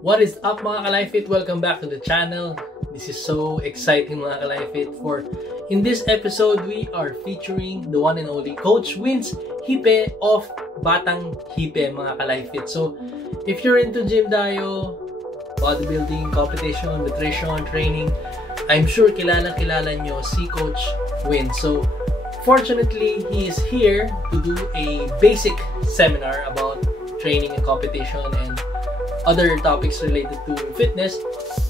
What is up mga Kalifit? Welcome back to the channel. This is so exciting mga Kalifit, for in this episode we are featuring the one and only Coach Vince Hipe of Batang Hipe mga Kalifit. So if you're into gym dayo, bodybuilding, competition, nutrition, training, I'm sure kilala nyo si Coach Vince. So fortunately, he is here to do a basic seminar about training and competition and other topics related to fitness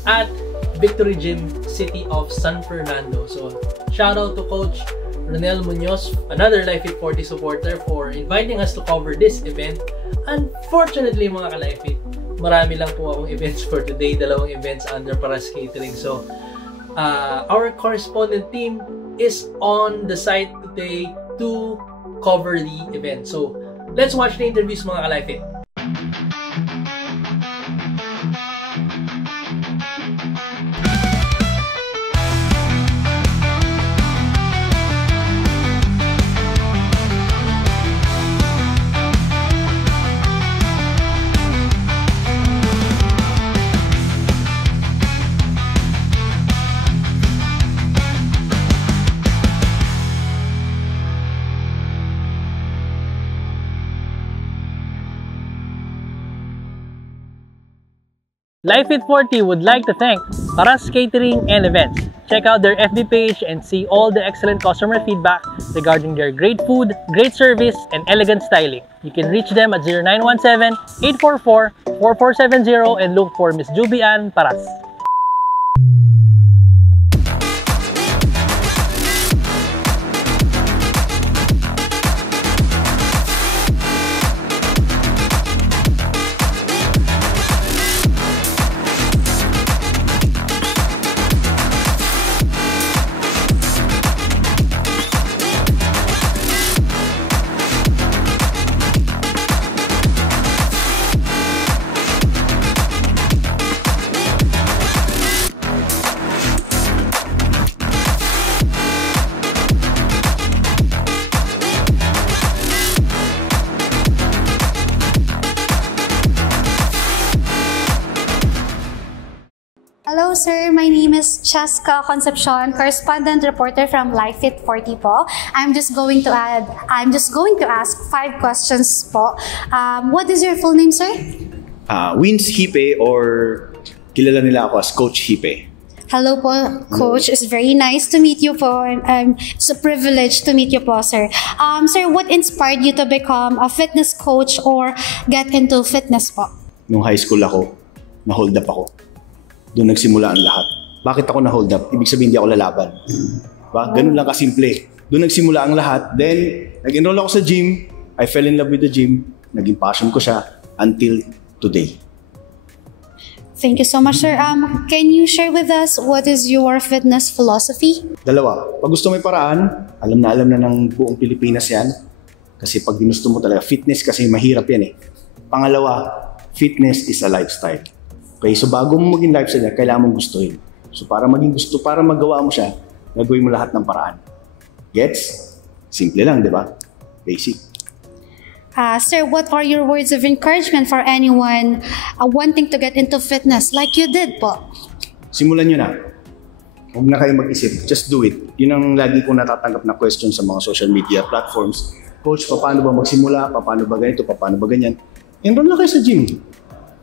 at Victory Gym City of San Fernando. So shout out to Coach Ronel Munoz, another LifeFit 40 supporter, for inviting us to cover this event. Unfortunately mga ka-LifeFit, marami lang po akong events for today, dalawang events under Paras Catering. So our correspondent team is on the site today to cover the event. So let's watch the interviews mga ka-LifeFit. LifeFit 40 would like to thank Paras Catering and Events. Check out their FB page and see all the excellent customer feedback regarding their great food, great service, and elegant styling. You can reach them at 0917-844-4470 and look for Miss Jubian Paras. Hello sir, my name is Cheska Concepcion, correspondent reporter from LifeFit 40 po. I'm just going to ask 5 questions po. What is your full name, sir? Vince Hipe, or kilala nila ako as Coach Hipe. Hello po, Coach. It's very nice to meet you po. It's a privilege to meet you po, sir. Sir, what inspired you to become a fitness coach or get into fitness po? Nung high school ako, na-hold up ako. Doon nagsimula ang lahat. Bakit ako na-hold up? Ibig sabihin, hindi ako lalaban. Ganun lang kasimple. Doon nagsimula ang lahat. Then, nag-enroll ako sa gym. I fell in love with the gym. Naging passion ko siya until today. Thank you so much, sir. Can you share with us what is your fitness philosophy? Dalawa. Pag gusto may paraan, alam na ng buong Pilipinas yan. Kasi pag ginusto mo talaga, fitness kasi mahirap yan eh. Pangalawa, fitness is a lifestyle. Okay, so bago mo maging lifestyle, kailangan mong gustuhin. So para magawa mo siya, gagawin mo lahat ng paraan. Gets? Simple lang, di ba? Basic. Sir, what are your words of encouragement for anyone wanting to get into fitness like you did po? Simulan nyo na. Huwag na kayo mag-isip. Just do it. Yun ang lagi ko natatanggap na question sa mga social media platforms. Coach, paano ba magsimula? Paano ba ganito? Paano ba ganyan? Enroll na kayo sa gym.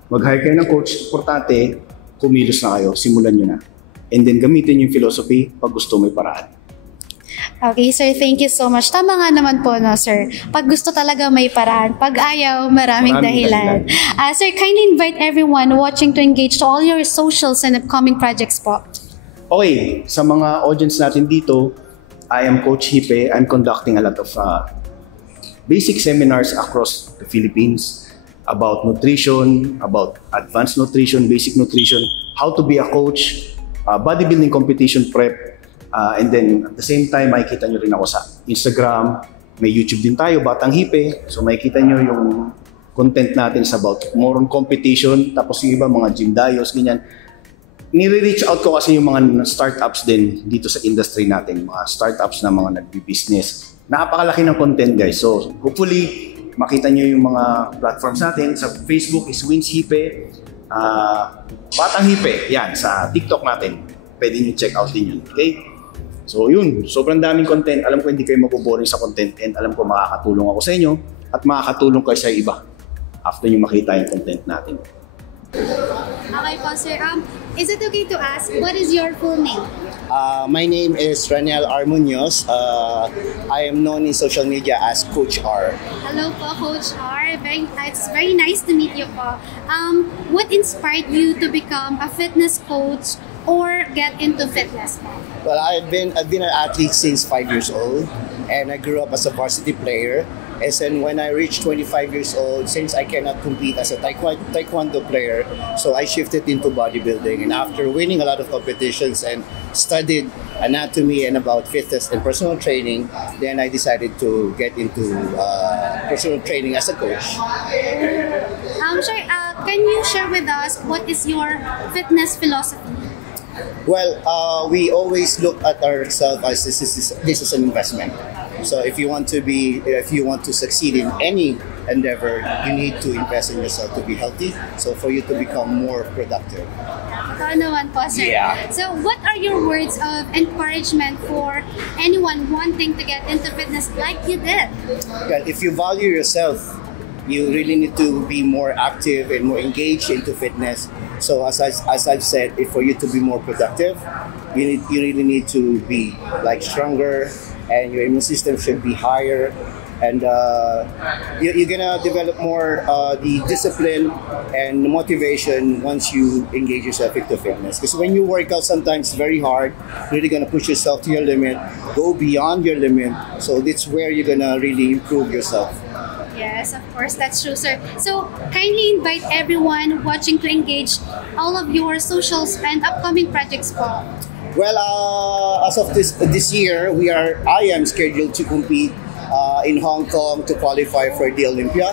Mag-hire kayo ng coach. Importante, kumilos na kayo. Simulan nyo na. And then gamitin yung philosophy pag gusto may paraan. Okay, sir. Thank you so much. Tama nga naman po, no, sir. Pag gusto talaga may paraan. Pag ayaw, maraming dahilan. Sir, kindly invite everyone watching to engage to all your socials and upcoming projects po. Okay, sa mga audience natin dito, I am Coach Hipe. I'm conducting a lot of basic seminars across the Philippines about nutrition, about advanced nutrition, basic nutrition, how to be a coach, bodybuilding competition prep, and then at the same time, makikita nyo rin ako sa Instagram, may YouTube din tayo, Batang Hipe, so makikita nyo yung content natin is about more on competition, tapos yung iba mga gym dios, ganyan. Nire-reach out ko kasi yung mga startups din dito sa industry natin, mga startups na mga nagbi-business. Napakalaki ng content guys, so hopefully makita nyo yung mga platforms natin. Sa Facebook is Vince Hipe, Batang Hipe, yan, sa TikTok natin. Pwede nyo check out din yun, okay? So yun, sobrang daming content. Alam ko hindi kayo maboboring sa content and alam ko makakatulong ako sa inyo at makakatulong kayo sa iba after nyo makita yung content natin. Okay po, sir. Is it okay to ask, what is your full name? My name is Raniel R. Munoz. I am known in social media as Coach R. Hello po, Coach R. It's very nice to meet you po. What inspired you to become a fitness coach or get into fitness po? Well, I've been an athlete since 5 years old, and I grew up as a varsity player. And then when I reached 25 years old, since I cannot compete as a taekwondo player, so I shifted into bodybuilding. And after winning a lot of competitions and studied anatomy and about fitness and personal training, then I decided to get into personal training as a coach. Sir, can you share with us what is your fitness philosophy? Well, we always look at ourselves as this is an investment. So if you want to succeed in any endeavor, you need to invest in yourself to be healthy. So for you to become more productive. Totoo naman po, sir. Yeah. So what are your words of encouragement for anyone wanting to get into fitness like you did? Well, if you value yourself, you really need to be more active and more engaged into fitness. So as I've said, for you to be more productive, you really need to be like stronger, and your immune system should be higher, and you're gonna develop more the discipline and the motivation once you engage yourself into fitness. Because when you work out, sometimes it's very hard. You're really gonna push yourself to your limit, go beyond your limit. So that's where you're gonna really improve yourself. Yes, of course, that's true, sir. So, kindly invite everyone watching to engage all of your socials and upcoming projects po. Well, as of this year, I am scheduled to compete in Hong Kong to qualify for the Olympia,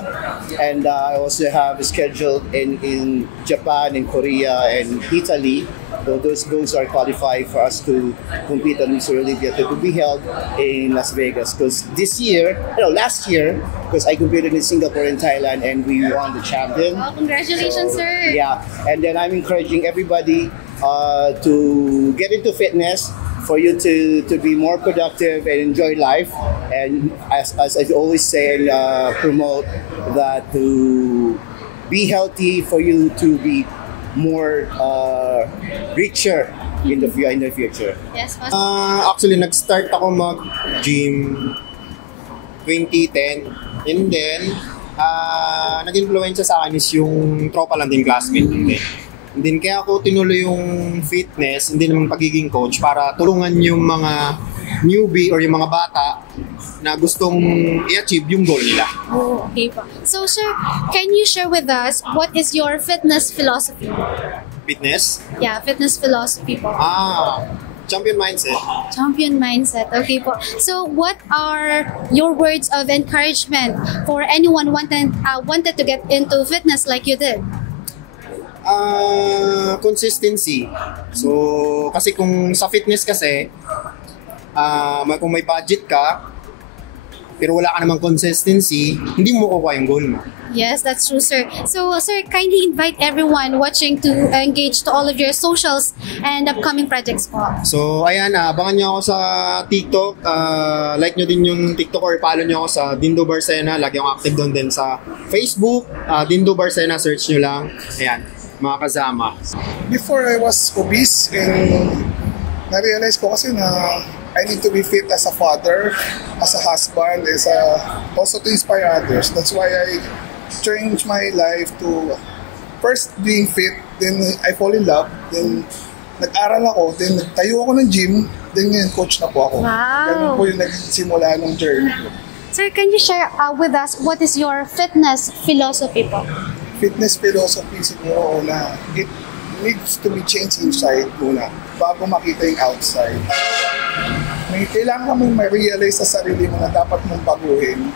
and I also have scheduled in Japan, in Korea, and Italy. So those are qualified for us to compete on Mr. Olympia to be held in Las Vegas. Because last year, because I competed in Singapore and Thailand, and we won the champion. Oh, congratulations, So, sir. Yeah, and then I'm encouraging everybody to get into fitness, for you to be more productive and enjoy life. And as I always say and promote, that to be healthy, for you to be more richer in the future. Yes, po. Actually, nag-start ako mag-gym 2010. And then, nag-influensya sa akin is yung tropa lang din, classmate din. And then, kaya ako tinuloy yung fitness, hindi naman pagiging coach, para tulungan yung mga newbie or yung mga bata na gustong i-achieve yung goal nila. Oh, okay po. So, sir, can you share with us what is your fitness philosophy? Fitness? Yeah, fitness philosophy po. Champion mindset. Champion mindset. Okay po. So, what are your words of encouragement for anyone wanted to get into fitness like you did? Consistency. So, kasi kung sa fitness kasi, kung may budget ka, pero wala ka namang consistency, hindi mo makukuha yung goal mo. Yes, that's true, sir. So, sir, kindly invite everyone watching to engage to all of your socials and upcoming projects po. So, ayan, abangan nyo ako sa TikTok. Like nyo din yung TikTok or follow nyo ako sa Dindo Barcena. Lagi akong active doon din sa Facebook. Dindo Barcena, search nyo lang. Ayan, mga kasama. Before I was obese, and na-realize ko kasi na I need to be fit as a father, as a husband, also to inspire others. That's why I changed my life to first being fit, then I fall in love, then nag-aral ako, then nagtayo ako ng gym, then ngayon coach na po ako. Wow! Ganun po yung nagsimula ng journey ko. Sir, can you share with us what is your fitness philosophy po? Fitness philosophy siguro na it needs to be changed inside muna bago makita yung outside. May kailangan mong ma-realize sa sarili mo na dapat mong baguhin.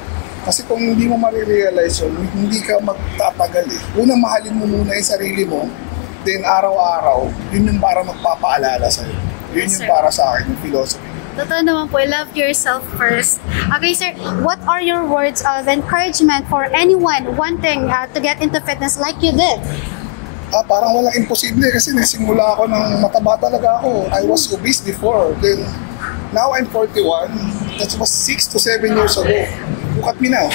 Kasi kung hindi mo ma-realize yun, hindi ka magtatagal eh. Unang mahalin mo muna yung sarili mo, then araw-araw, yun yung para magpapaalala sa'yo. Yun yung para sa akin, yung philosophy. Totoo naman po, love yourself first. Okay, sir, what are your words of encouragement for anyone wanting to get into fitness like you did? Parang walang imposible kasi nagsimula ako ng mataba talaga ako. I was obese before. Then, now I'm 41. That was 6 to 7 years ago. Look at me now.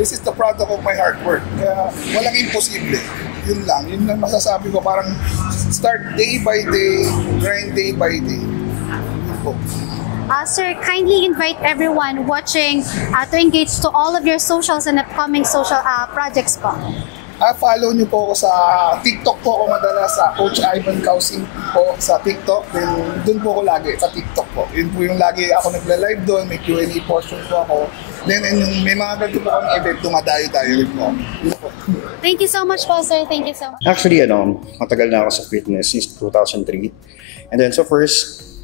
This is the product of my hard work. Kaya walang imposible. Yun lang masasabi ko. Parang start day by day, grind day by day. Yun po. Sir, kindly invite everyone watching to engage to all of your socials and upcoming social projects po. Follow niyo po ako sa TikTok po ako madalas sa Coach Ivan Kausing po sa TikTok. Then doon po ako lagi sa TikTok po. Yun po yung lagi ako nagla-live doon, may Q&A portion po ako. Then may mga ganito po kami event, dumadayo-dayo rin po. Yun po. Thank you so much po, sir. Thank you so much. Actually, matagal na ako sa fitness since 2003. And then, so first,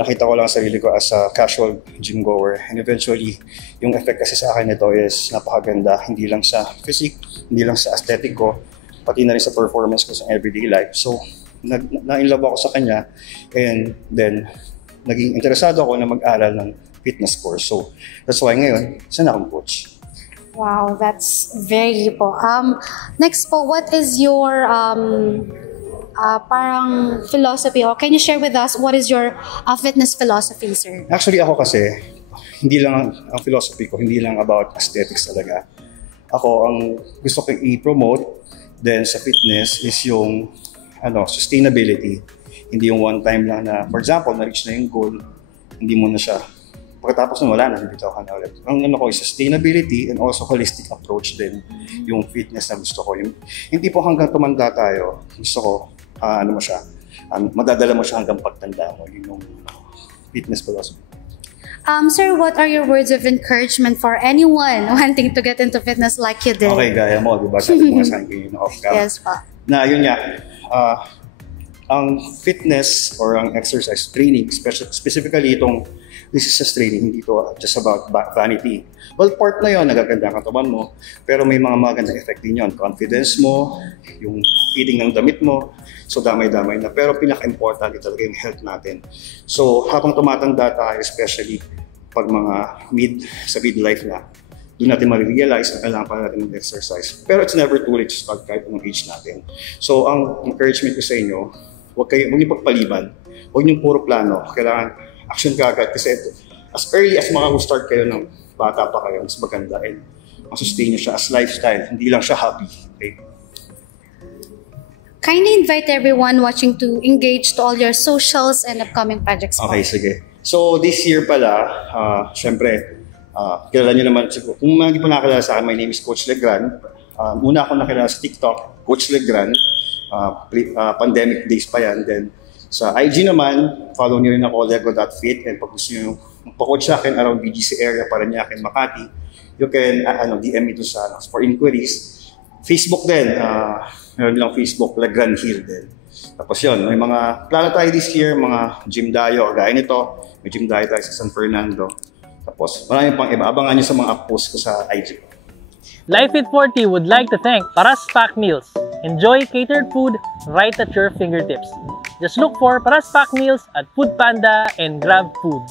nakita ko lang sarili ko as a casual gym goer. And eventually, yung effect kasi sa akin nito is napakaganda. Hindi lang sa physique, hindi lang sa aesthetic ko, pati na rin sa performance ko sa everyday life. So, na-inlove ako sa kanya. And then, naging interesado ako na mag-aral ng fitness course. So, that's why ngayon, sana akong coach. Wow, that's very po. Next po, what is your parang philosophy, or can you share with us what is your fitness philosophy, sir? Actually, ako kasi, hindi lang ang philosophy ko, hindi lang about aesthetics talaga. Ako, ang gusto ko i-promote then sa fitness is yung sustainability. Hindi yung one time lang na, for example, na-reach na yung goal, hindi mo na siya. Pagkatapos na wala na, bibitaw ka na ulit. Ang ko is sustainability and also holistic approach din yung fitness na gusto ko. Hindi po hanggang tumanda tayo, gusto ko, madadala mo siya hanggang pagtanda mo. Yun yung fitness philosophy. Sir, what are your words of encouragement for anyone wanting to get into fitness like you did? Okay, gaya mo, di ba? Sabi mo nga sa akin yung off-cam. Yes pa. Na yun nga, ang fitness or ang exercise training, specifically itong resistance training, hindi to just about vanity. Well, part na yun, nagaganda ang katawan mo, pero may mga magandang effect din yun. Confidence mo, yung feeding ng damit mo, so damay-damay na. Pero pinaka-importante talaga yung health natin. So habang tumatanda tayo, especially pag sa midlife na, doon natin ma-realize na kailangan pa natin mag-exercise. Pero it's never too late to start kahit anong age natin. So ang encouragement ko sa inyo, huwag niyo pagpaliban, huwag niyo puro plano, kailangan action kagad kasi as early as makakustart kayo ng bata pa kayo, mas maganda and masustain nyo siya as lifestyle, hindi lang siya hobby. Okay? Kindly invite everyone watching to engage to all your socials and upcoming projects. Okay, sige. So this year pala, syempre, kilala nyo naman, kung hindi po nakakilala sa akin, my name is Coach Legrand. Una ako nakilala sa TikTok, Coach Legrand. Pandemic days pa yan. Then sa IG naman, follow nyo rin ako, lego.fit. And pag gusto nyo magpa-coach sa akin around BGC area, Parañaque, Makati, you can DM me to for inquiries. Facebook din, meron lang Facebook, Legrand Hill din. Tapos yun, may mga plano tayo this year, mga gym dayo, gaya nito, may gym dayo tayo sa San Fernando. Tapos marami pang iba, abangan nyo sa mga post ko sa IG. LifeFit 40 would like to thank Paras Pack Meals. Enjoy catered food right at your fingertips. Just look for Paras Pack Meals at Foodpanda and Grab Food.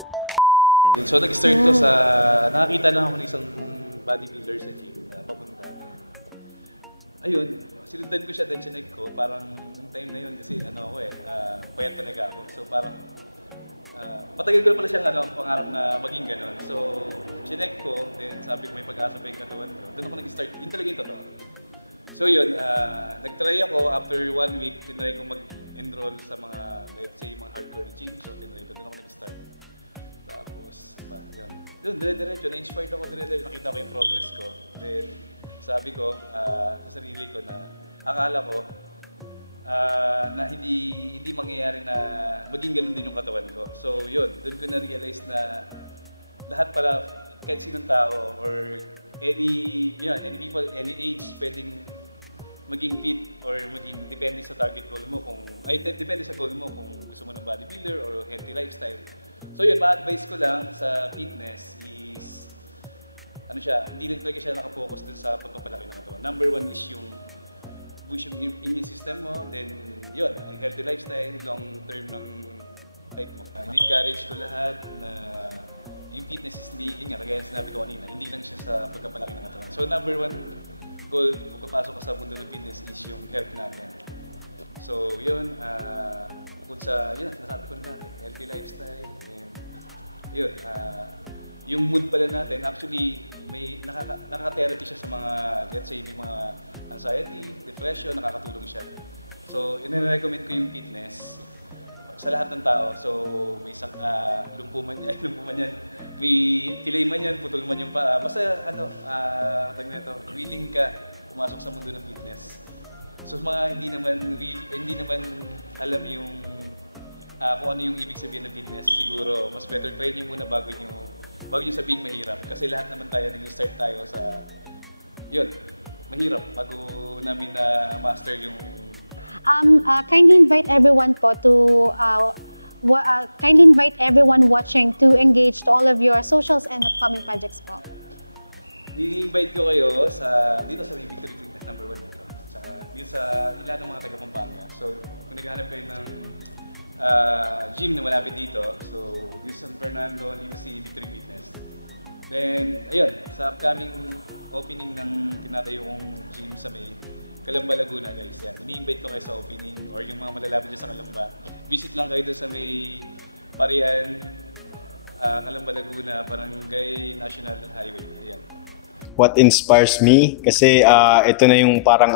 what inspires me kasi ito na yung parang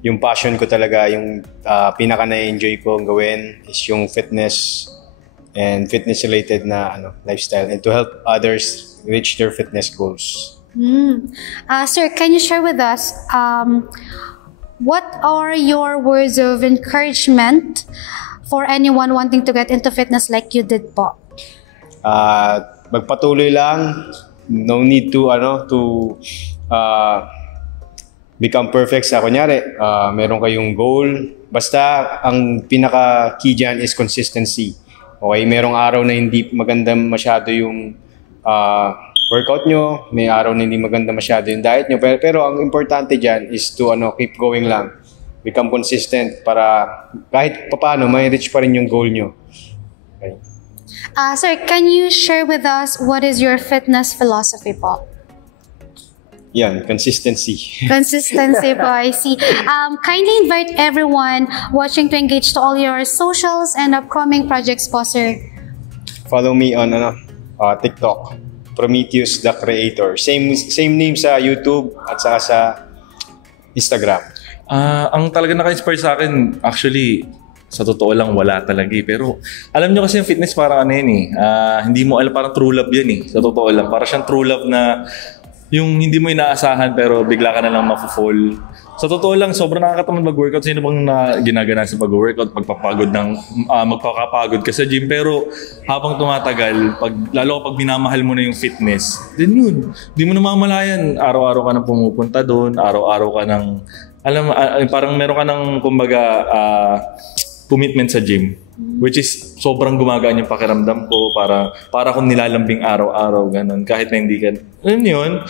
yung passion ko talaga, yung pinaka na-enjoy ko gawin is yung fitness and fitness related na lifestyle and to help others reach their fitness goals. Sir, can you share with us what are your words of encouragement for anyone wanting to get into fitness like you did po? Magpatuloy lang. No need to become perfect sa kunyari. Meron kayong goal. Basta ang pinaka key dyan is consistency. Okay, merong araw na hindi maganda masyado yung workout nyo, may araw na hindi maganda masyado yung diet nyo, pero ang importante dyan is to keep going lang. Become consistent para kahit papaano may reach pa rin yung goal nyo. Okay. Sir, can you share with us what is your fitness philosophy po? Yan, consistency. Consistency po, I see. Kindly invite everyone watching to engage to all your socials and upcoming projects po, sir. Follow me on TikTok, Prometheus the Creator. Same name sa YouTube at saka sa Instagram. Ang talaga naka-inspire sa akin, actually, sa totoo lang, wala talaga eh. Pero alam nyo kasi yung fitness parang hindi mo alam, parang true love yan eh. Sa totoo lang, parang siyang true love na yung hindi mo inaasahan pero bigla ka na lang mafo-fall. Sa totoo lang, sobrang nakakatamad mag-workout. Sino bang ginagana sa pag-workout, magpapagod ka sa gym. Pero habang tumatagal, lalo kapag minamahal mo na yung fitness, then yun, di mo namamalayan. Araw-araw ka nang pumupunta doon, araw-araw ka nang, parang meron ka ng, kumbaga, commitment sa gym. Which is, sobrang gumagaan yung pakiramdam ko para kung nilalambing araw-araw, ganun. Kahit na hindi ka, yun.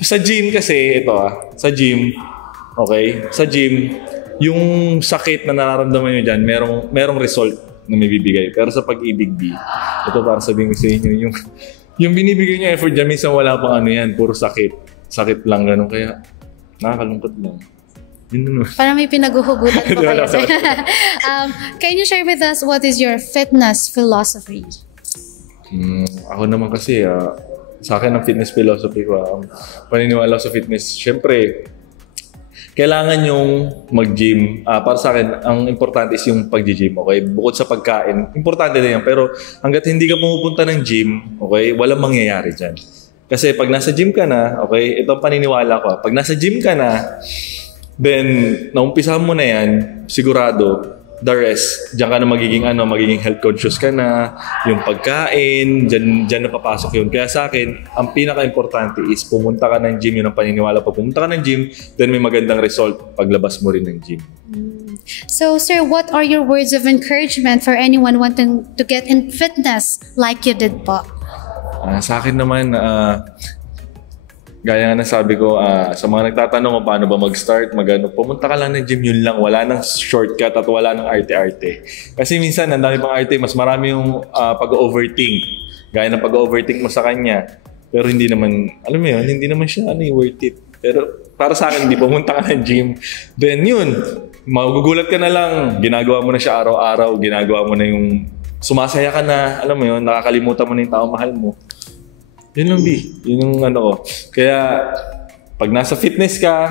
Sa gym kasi, sa gym, okay? Sa gym, yung sakit na nararamdaman nyo dyan, merong result na may bibigay. Pero sa pag-ibig, ito para sabihin ko sa inyo, yung binibigay nyo effort dyan, minsan wala pang yan, puro sakit. Sakit lang, ganun. Kaya, nakakalungkot lang. Parang may pinaguhugutan po kayo. Can you share with us what is your fitness philosophy? Ako naman kasi, sa akin ang fitness philosophy ko, paniniwala sa fitness, syempre, kailangan yung mag-gym. Para sa akin, ang importante is yung pag-gym, okay? Bukod sa pagkain, importante din yan. Pero hanggat hindi ka pumupunta ng gym, okay, walang mangyayari dyan. Kasi pag nasa gym ka na, okay, ito ang paniniwala ko. Pag nasa gym ka na, then, naumpisahan mo na yan, sigurado, the rest, diyan ka na magiging health conscious ka na, yung pagkain, diyan na papasok yun. Kaya sa akin, ang pinaka-importante is pumunta ka ng gym, yun ang paniniwala. Pag pumunta ka ng gym, then may magandang result paglabas mo rin ng gym. So, sir, what are your words of encouragement for anyone wanting to get in fitness like you did po? Sa akin naman, gaya nga nasabi ko, sa mga nagtatanong kung paano ba mag-start, pumunta ka lang ng gym, yun lang. Wala nang shortcut at wala nang arte-arte. Kasi minsan, ang dami pang arte, mas marami yung pag-overthink. Gaya ng pag-overthink mo sa kanya. Pero hindi naman, alam mo yun, hindi naman siya worth it. Pero para sa akin, hindi pumunta ka ng gym. Then yun, magugulat ka na lang. Ginagawa mo na siya araw-araw. Ginagawa mo na yung sumasaya ka na. Alam mo yun, nakakalimutan mo na yung tao mahal mo. Yun lang, yun yung ko. Kaya, pag nasa fitness ka,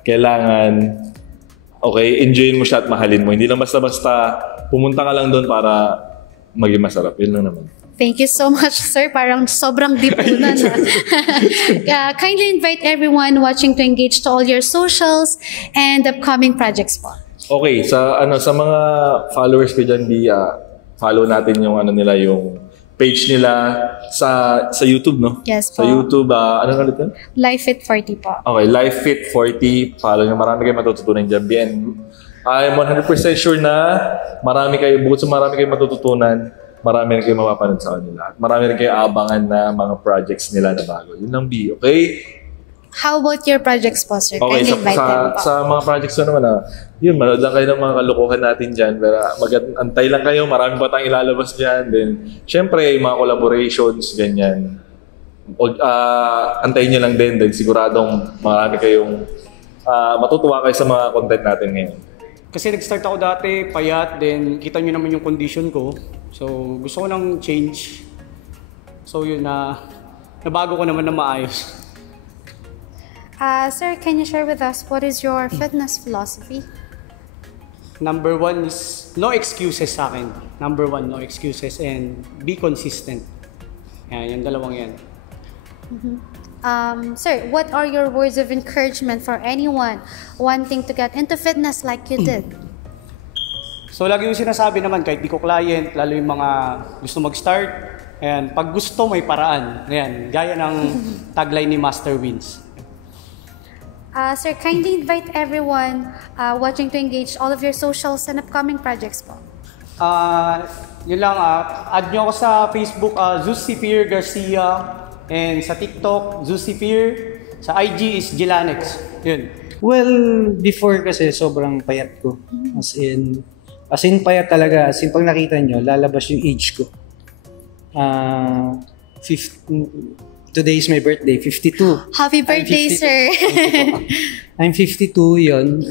kailangan, okay, enjoyin mo siya at mahalin mo. Hindi lang basta-basta, pumunta ka lang doon para maging masarap. Yun lang naman. Thank you so much, sir. Parang sobrang deep po na. Kindly invite everyone watching to engage to all your socials and upcoming projects po. Okay, sa mga followers ko dyan, follow natin yung nila, yung page nila sa YouTube, no? Yes po. Sa YouTube, ano ulit yun? LifeFit40 po. Okay, LifeFit40. Follow nyo. Marami kayo matututunan dyan. And I'm 100% sure na bukod sa marami kayo matututunan, marami rin kayo mapapanood sa kanila. At marami rin kayo aabangan na mga projects nila na bago. Yun lang, okay? How about your projects po, sir? Okay, Kindly invite them po. sa mga projects naman, yun, manood lang kayo ng mga kalukuhan natin dyan. Pero mag-antay lang kayo, marami pa tayong ilalabas dyan. Then, syempre, mga collaborations, ganyan. Antayin nyo lang din. Then, siguradong marami kayong matutuwa kayo sa mga content natin ngayon. Kasi nag-start ako dati, payat, then kita nyo naman yung condition ko. So, gusto ko ng change. So, yun nabago ko naman na maayos. Sir, can you share with us what is your fitness philosophy? Number one is no excuses sa akin. Number one, no excuses and be consistent. Yan, yung dalawang yan. Sir, what are your words of encouragement for anyone wanting to get into fitness like you did? So lagi yung sinasabi naman kahit di ko client, lalo yung mga gusto mag-start, ayan, pag gusto may paraan. Ayan, gaya ng tagline ni Master Wins. Sir, kindly invite everyone watching to engage all of your socials and upcoming projects po. Yun lang, add nyo ako sa Facebook, Zucifir Garcia, and sa TikTok, Zucifir, sa IG is Gilanex. Yun. Well, before kasi sobrang payat ko. As in payat talaga. As in pag nakita nyo, lalabas yung age ko. Today is my birthday, 52. Happy birthday, sir! I'm 52 yun.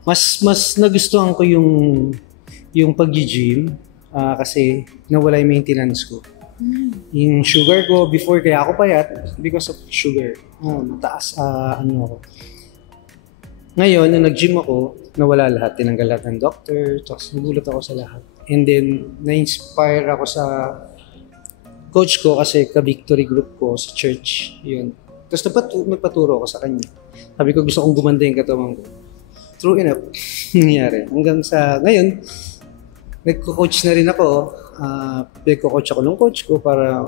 Mas nagustuhan ko yung pag-gym kasi nawala yung maintenance ko. Yung sugar ko, before kaya ako payat because of sugar. Mataas, ako. Ngayon, nung nag-gym ako, nawala lahat. Tinanggal lahat ng doctor, tapos nagulat ako sa lahat. And then, na-inspire ako sa coach ko kasi ka-victory group ko sa church. Yun. Tapos nagpaturo ako sa kanya. Sabi ko, gusto kong gumanda yung katawan ko. True enough, nangyari. Hanggang sa ngayon, nagko-coach na rin ako. Nagko-coach ako ng coach ko para,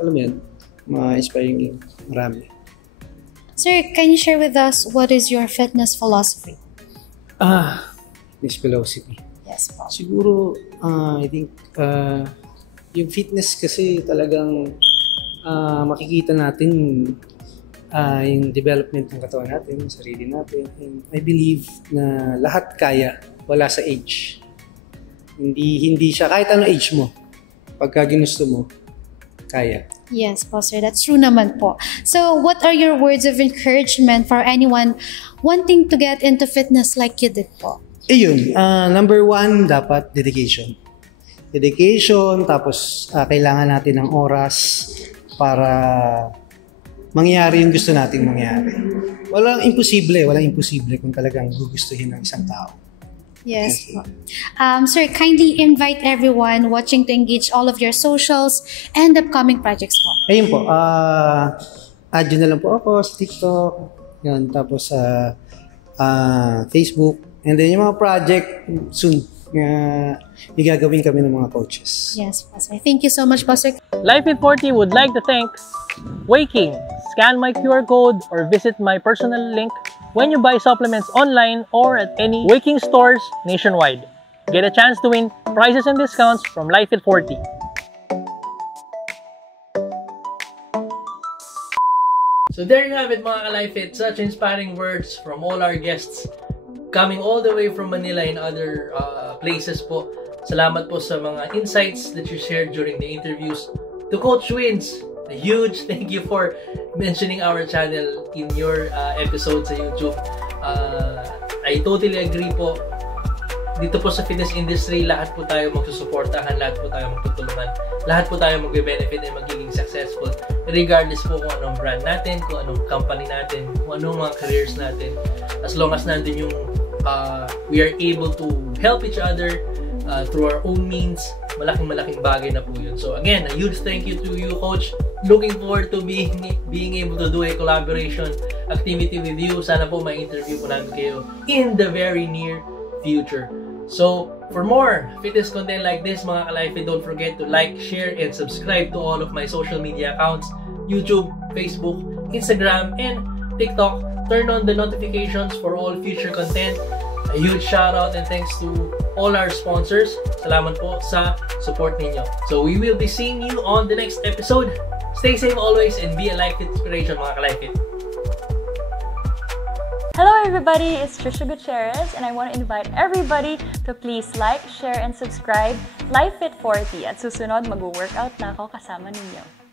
alam mo yan, ma-inspire yung marami. Sir, can you share with us what is your fitness philosophy? Fitness philosophy. Yes po. Siguro, I think, yung fitness kasi talagang makikita natin yung development ng katawan natin, ng sarili natin. And I believe na lahat kaya, wala sa age. Hindi siya, kahit ano age mo, pagka ginusto mo, kaya. Yes po, sir. That's true naman po. So, what are your words of encouragement for anyone wanting to get into fitness like you did po? Number one, dapat dedication. Dedication, tapos kailangan natin ng oras para mangyari yung gusto nating mangyari. Walang imposible kung talagang gugustuhin ng isang tao. Yes po. Sir, kindly invite everyone watching to engage all of your socials and upcoming projects po. Ayun po, add yun na lang po ako sa TikTok, yun, tapos sa Facebook, and then yung mga project soon, igagawin kami ng mga coaches. Yes po, sir. Thank you so much po, sir. Life at 40 would like to thank Waking. Scan my QR code or visit my personal link when you buy supplements online or at any Waking stores nationwide. Get a chance to win prizes and discounts from Life at 40. So there you have it, mga ka-LifeFit. Such inspiring words from all our guests coming all the way from Manila and other places po. Salamat po sa mga insights that you shared during the interviews. To Coach Wins, a huge thank you for mentioning our channel in your episode sa YouTube. I totally agree po. Dito po sa fitness industry, lahat po tayo magsusuportahan, lahat po tayo magtutulungan, lahat po tayo magbe-benefit and magiging successful regardless po kung anong brand natin, kung anong company natin, kung anong mga careers natin. As long as nandun yung we are able to help each other through our own means, malaking bagay na po yun. So again, a huge thank you to you, Coach. Looking forward to being able to do a collaboration activity with you. Sana po ma-interview po namin kayo in the very near future. So, for more fitness content like this, mga ka-LifeFit, don't forget to like, share, and subscribe to all of my social media accounts, YouTube, Facebook, Instagram, and TikTok. Turn on the notifications for all future content. A huge shout out and thanks to all our sponsors. Salamat po sa support ninyo. So, we will be seeing you on the next episode. Stay safe always and be a LifeFit inspiration, mga ka-LifeFit. Hello everybody, it's Trisha Gutierrez and I want to invite everybody to please like, share, and subscribe LifeFit 40 at susunod mag-workout na ako kasama ninyo.